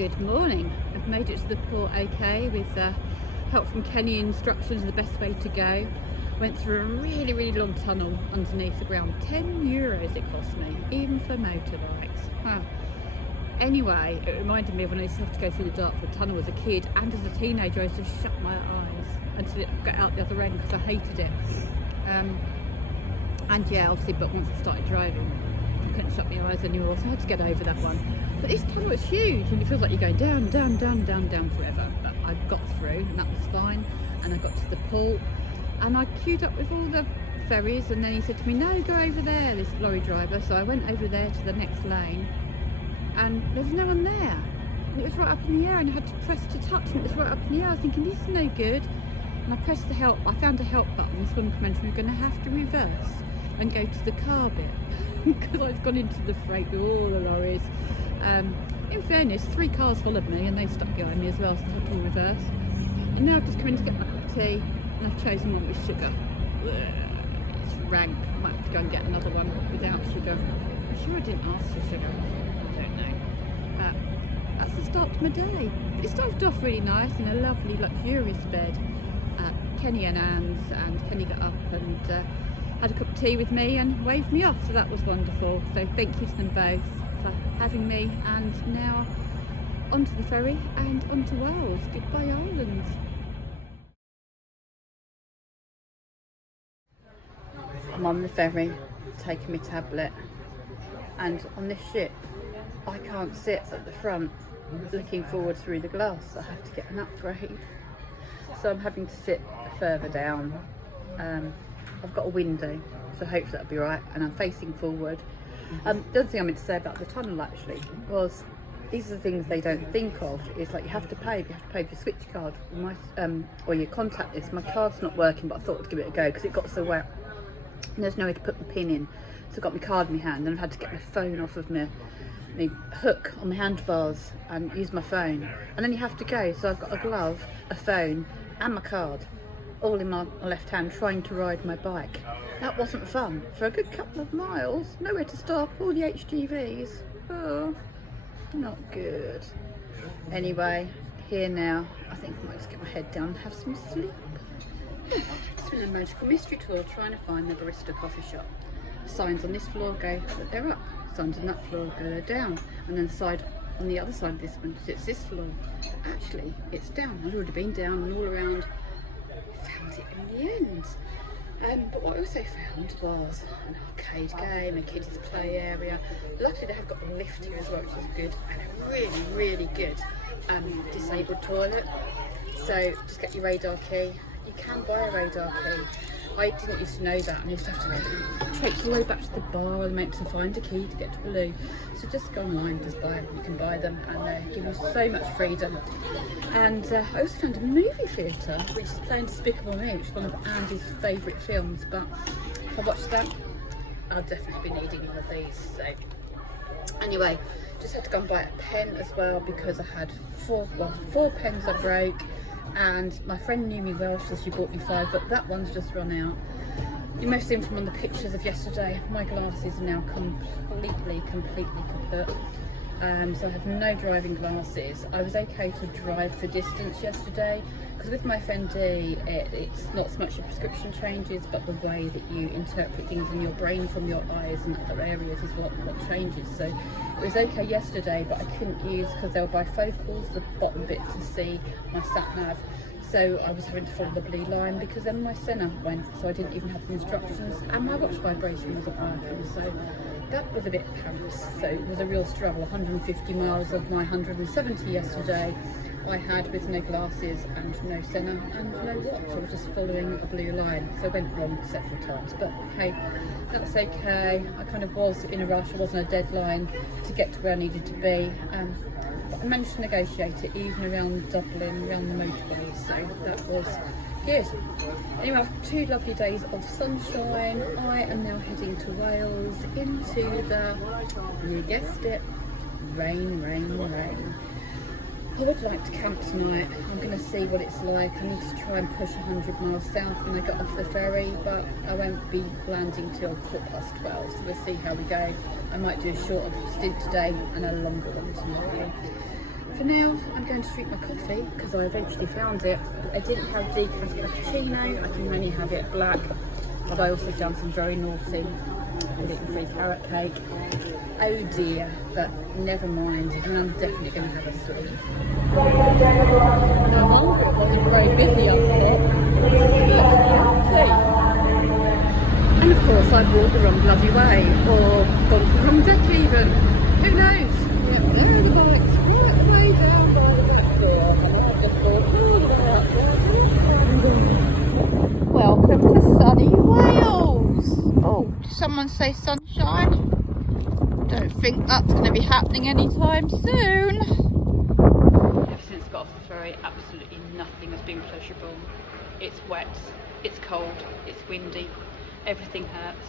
Good morning. I've made it to the port okay with help from Kenny. Instructions of the best way to go. Went through a really long tunnel underneath the ground. €10 it cost me, even for motorbikes. Huh. Anyway, it reminded me of when I used to have to go through the Dartford tunnel as a kid, and as a teenager I used to shut my eyes until it got out the other end because I hated it. And yeah, obviously, but once I started driving, I couldn't shut my eyes anymore, so I had to get over that one. But this tunnel is huge, and it feels like you're going down forever. But I got through, and that was fine. And I got to the port, and I queued up with all the ferries, and then he said to me, "No, go over there," this lorry driver. So I went over there to the next lane, and there was no one there. And it was right up in the air, and I had to press to touch, and it was right up in the air. I was thinking, this is no good. And I pressed the help. I found a help button. This woman commented, "You're going to have to reverse and go to the car bit," because I'd gone into the freight with all the lorries. In fairness, 3 cars followed me, and they stuck behind me as well, so I had to reverse. And now I've just come in to get my cup of tea, and I've chosen one with sugar. It's rank. I might have to go and get another one without sugar. I'm sure I didn't ask for sugar. I don't know. But that's the start to my day. It started off really nice in a lovely, luxurious bed at Kenny and Anne's, and Kenny got up and had a cup of tea with me and waved me off, so that was wonderful. So thank you to them both for having me, and now onto the ferry and onto Wales. Goodbye Ireland. I'm on the ferry taking my tablet, and on this ship I can't sit at the front looking forward through the glass. I have to get an upgrade, so I'm having to sit further down. I've got a window, so hopefully that'll be right, and I'm facing forward. The other thing I meant to say about the tunnel actually was, these are the things they don't think of. It's like you have to pay with your switch card or your contact list. My card's not working, but I thought I'd give it a go because it got so wet and there's no way to put my pin in, so I got my card in my hand, and I've had to get my phone off of my hook on my handlebars and use my phone, and then you have to go, so I've got a glove, a phone and my card all in my left hand, trying to ride my bike. That wasn't fun for a good couple of miles. Nowhere to stop, all the HGVs. Oh, not good. Anyway, here now. I think I might just get my head down and have some sleep. Just been a magical mystery tour trying to find the barista coffee shop. Signs on this floor go that they're up, signs on that floor go they're down, and then the side on the other side of this one it's this floor. Actually, it's down. I'd already been down and all around. Found it in the end. But what I also found was an arcade game, a kids play area. Luckily they have got a lift here as well, which is good, and a really good disabled toilet. So just get your radar key. You can buy a radar key. I didn't used to know that, and I used to have to traipse all the way back to the bar and meant to find a key to get to the loo. So just go online, just buy them. You can buy them, and they give you so much freedom. And I also found a movie theatre, which is playing Despicable Me, which is one of Andy's favourite films. But if I watch that, I'll definitely be needing one of these. So anyway, just had to go and buy a pen as well, because I had four pens I broke. And my friend knew me well, so she bought me 5, but that one's just run out. You may have seen from on the pictures of yesterday, my glasses are now completely kaput. So I have no driving glasses. I was okay to drive for distance yesterday, because with my FND, it's not so much your prescription changes, but the way that you interpret things in your brain from your eyes and other areas is what changes. So it was okay yesterday, but I couldn't use, because they were bifocals, the bottom bit to see my sat nav. So I was having to follow the blue line, because then my Senna went, so I didn't even have the instructions, and my watch vibration wasn't working. So that was a bit pants. So it was a real struggle. 150 miles of my 170 yesterday I had with no glasses and no Senna and no watch. I was just following a blue line, so I went wrong several times, but hey, that's okay. I kind of was in a rush. I wasn't a deadline to get to where I needed to be, but I managed to negotiate it even around Dublin, around the motorways, so that was good. Anyway, after 2 lovely days of sunshine, I am now heading to Wales into the, you guessed it, rain. I would like to camp tonight. I'm going to see what it's like. I need to try and push 100 miles south when I get off the ferry, but I won't be landing till 12:15, so we'll see how we go. I might do a shorter stint today and a longer one tomorrow. for now, I'm going to drink my coffee because I eventually found it. I didn't have decaf cappuccino, I can only have it black. But I also done some very naughty gluten-free carrot cake. Oh dear, but never mind, and I'm definitely going to have a sleep. No wonder it wasn't very busy up there. And of course I've walked the wrong bloody way, or gone to the wrong deck even. Who knows? Yeah, there are the bikes, right the way down by the back door. And I just thought, welcome to sunny Wales. Oh, did someone say sunshine? Don't think that's going to be happening anytime soon. Ever since I got off the ferry, absolutely nothing has been pleasurable. It's wet, it's cold, it's windy, everything hurts.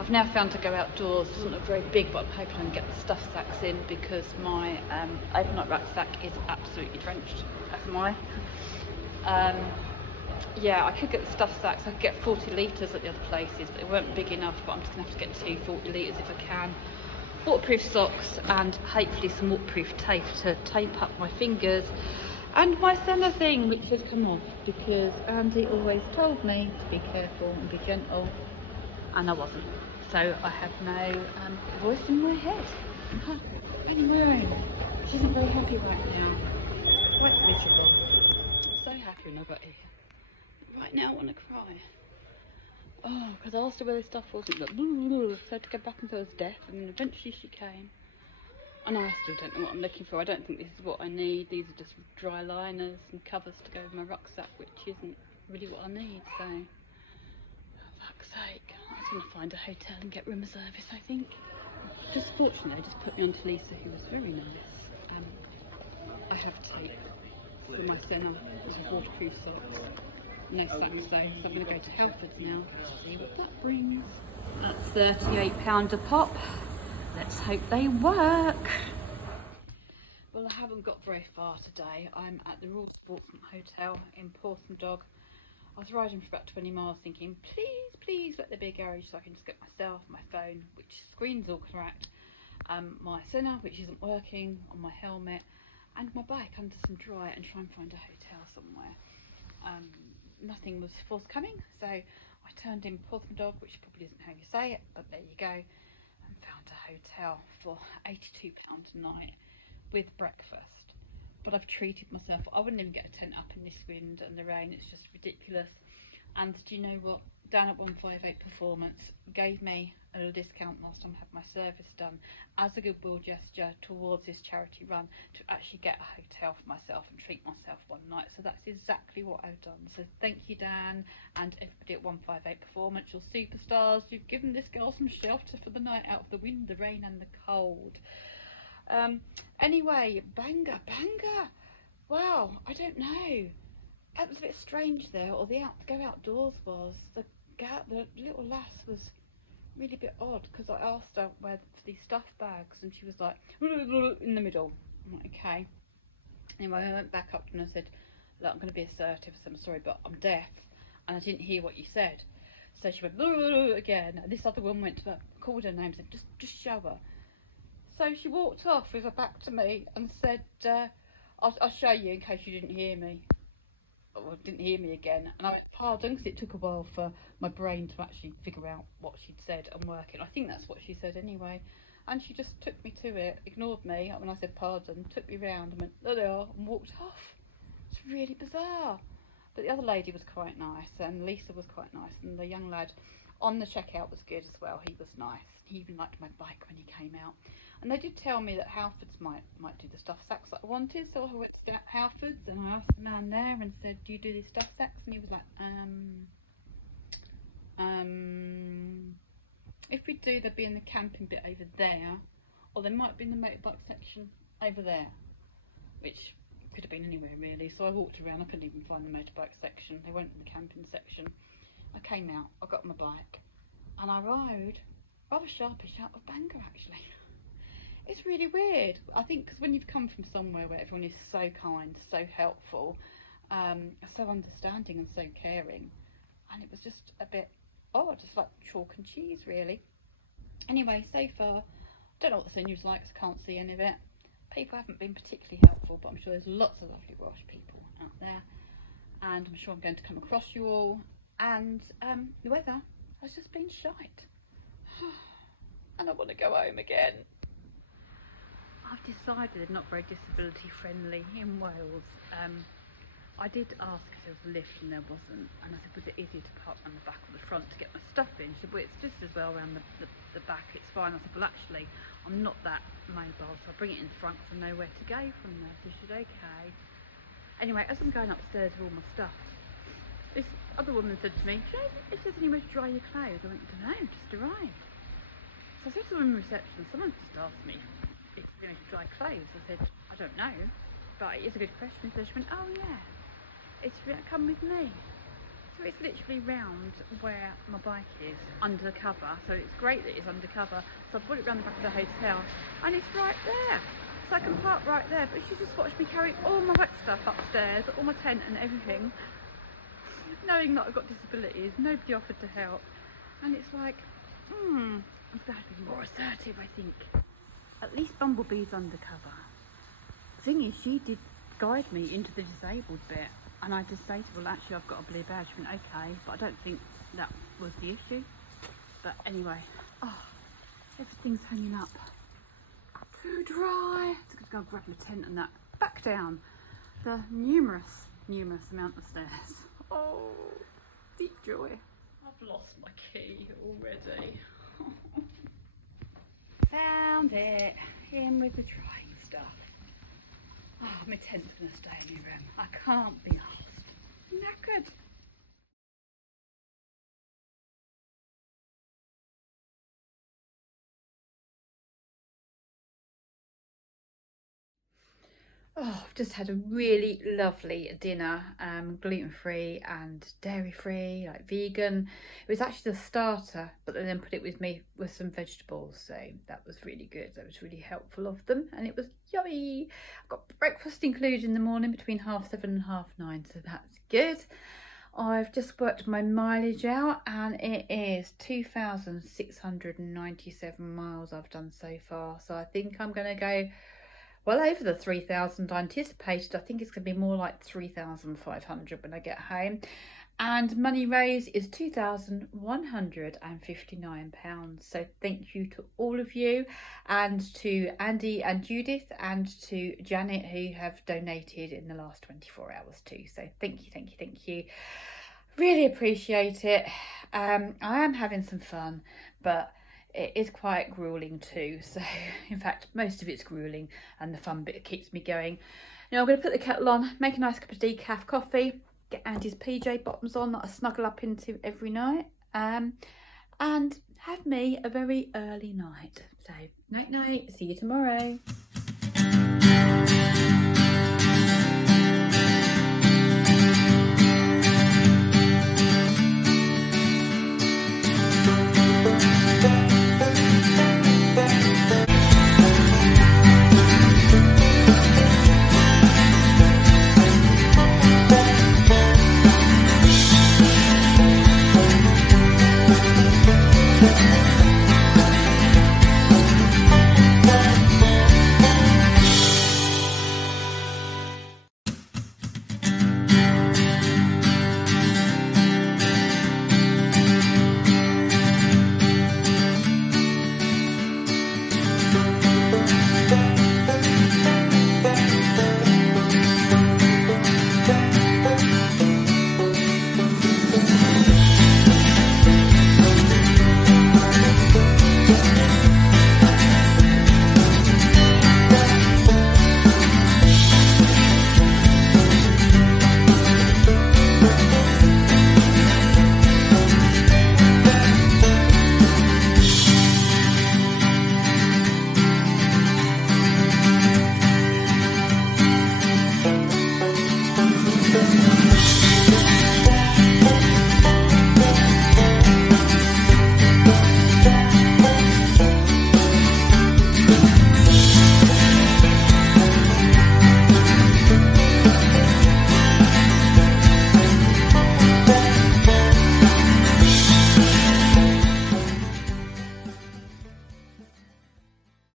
I've now found to go outdoors. It doesn't look very big, but I'm hoping I can get the stuff sacks in because my overnight rucksack is absolutely drenched, as am I. Yeah, I could get the stuff sacks. I could get 40 litres at the other places, but they weren't big enough. But I'm just going to have to get 2 40 litres if I can. Waterproof socks and hopefully some waterproof tape to tape up my fingers and my centre thing, which has come off because Andy always told me to be careful and be gentle, and I wasn't. So I have no voice in my head. Anyway, she isn't very happy right now. Quite miserable. So happy when I got here. Right now I want to cry. Oh, because I asked her where the stuff was, and so I had to go back and tell her deaf, and then eventually she came. And I still don't know what I'm looking for. I don't think this is what I need. These are just dry liners and covers to go with my rucksack, which isn't really what I need. So, for fuck's sake, I was going to find a hotel and get room service, I think. Just fortunately, I just put me on to Lisa, who was very nice. I have tape for my centre, which is waterproof socks. No sacks though, so I'm going to go to Halfords now to see what that brings. That's £38 a pop. Let's hope they work. Well, I haven't got very far today. I'm at the Royal Sportsman Hotel in Porthmadog. I was riding for about 20 miles thinking, please let there be a garage so I can just get myself, my phone, which screen's all cracked, my centre, which isn't working, on my helmet, and my bike under some dry, and try and find a hotel somewhere. Nothing was forthcoming, so I turned in Porthmadog, which probably isn't how you say it, but there you go, and found a hotel for £82 a night with breakfast. But I've treated myself. I wouldn't even get a tent up in this wind and the rain. It's just ridiculous. And do you know what? Down at 158 Performance gave me a little discount whilst I had my service done as a goodwill gesture towards this charity run to actually get a hotel for myself and treat myself one night. So that's exactly what I've done. So thank you, Dan, and everybody at 158 Performance. You're superstars. You've given this girl some shelter for the night out of the wind, the rain and the cold. Anyway, banger. Wow, I don't know. It was a bit strange there, or the go outdoors was. The little lass was really a bit odd because I asked her where for these stuff bags and she was like in the middle. I'm like, okay. Anyway, I went back up to her and I said, look, I'm going to be assertive. I said, I'm sorry, but I'm deaf and I didn't hear what you said. So she went again, and this other woman went to her, called her name and said, just show her. So she walked off with her back to me and said, I'll show you in case you didn't hear me. Or didn't hear me again. And I went, pardon, because it took a while for my brain to actually figure out what she'd said and work it. I think that's what she said anyway. And she just took me to it, ignored me when I said pardon, took me round and went, there they are, and walked off. It's really bizarre. But the other lady was quite nice, and Lisa was quite nice, and the young lad on the checkout was good as well. He was nice. He even liked my bike when he came out. And they did tell me that Halfords might do the stuff sacks that I wanted, so I went to Halfords and I asked the man there and said, do you do these stuff sacks? And he was like, if we do, they'll be in the camping bit over there, or they might be in the motorbike section over there, which could have been anywhere really. So I walked around, I couldn't even find the motorbike section. They went in the camping section. I came out, I got on my bike, and I rode rather sharpish out of Bangor actually. It's really weird. I think because when you've come from somewhere where everyone is so kind, so helpful, so understanding and so caring, and it was just a bit odd, just like chalk and cheese really. Anyway, so far, don't know what the scenery's like, so can't see any of it. people haven't been particularly helpful, but I'm sure there's lots of lovely Welsh people out there, and I'm sure I'm going to come across you all. And the weather has just been shite, and I want to go home again. I've decided they're not very disability friendly in Wales. I did ask if there was a lift and there wasn't, and I said, was it easier to park on the back or the front to get my stuff in? She said, well, it's just as well around the back, it's fine. I said, well, actually, I'm not that mobile, so I'll bring it in the front because I know where to go from there. So she said, okay. Anyway, as I'm going upstairs with all my stuff, this other woman said to me, do you know if there's anywhere to dry your clothes? I went, I don't know, just arrived. So I said to the woman in reception, someone just asked me if there's anywhere to dry clothes. I said, I don't know, but it is a good question. So she went, oh yeah. Come with me. So it's literally round where my bike is, undercover. So it's great that it's undercover. So I put it round the back of the hotel, and it's right there. So I can park right there. But she just watched me carry all my wet stuff upstairs, all my tent and everything, knowing that I've got disabilities. Nobody offered to help, and it's like, I'm going to have to be more assertive, I think. At least Bumblebee's undercover. The thing is, she did guide me into the disabled bit. And I just say to her, well, actually, I've got a blue badge. She went, okay, but I don't think that was the issue. But anyway, everything's hanging up to dry. I'm just going to go grab my tent and that. Back down the numerous amount of stairs. Oh, deep joy. I've lost my key already. Found it. In with the drying stuff. Oh, my tent's going to stay in your room. I can't be arsed. Knackered. Oh, I've just had a really lovely dinner, gluten-free and dairy-free, like vegan. It was actually the starter, but they then put it with me with some vegetables, so that was really good. That was really helpful of them, and it was yummy. I've got breakfast included in the morning between 7:30 and 9:30, so that's good. I've just worked my mileage out, and it is 2,697 miles I've done so far, so I think I'm going to go well over the 3,000 I anticipated. I think it's going to be more like 3,500 when I get home. And money raised is £2,159. So thank you to all of you, and to Andy and Judith and to Janet, who have donated in the last 24 hours too. So thank you. Really appreciate it. I am having some fun, but it is quite grueling too. So in fact, most of it's grueling, and the fun bit keeps me going. Now I'm going to put the kettle on, make a nice cup of decaf coffee, get Andy's PJ bottoms on that I snuggle up into every night, and have me a very early night. So night, see you tomorrow.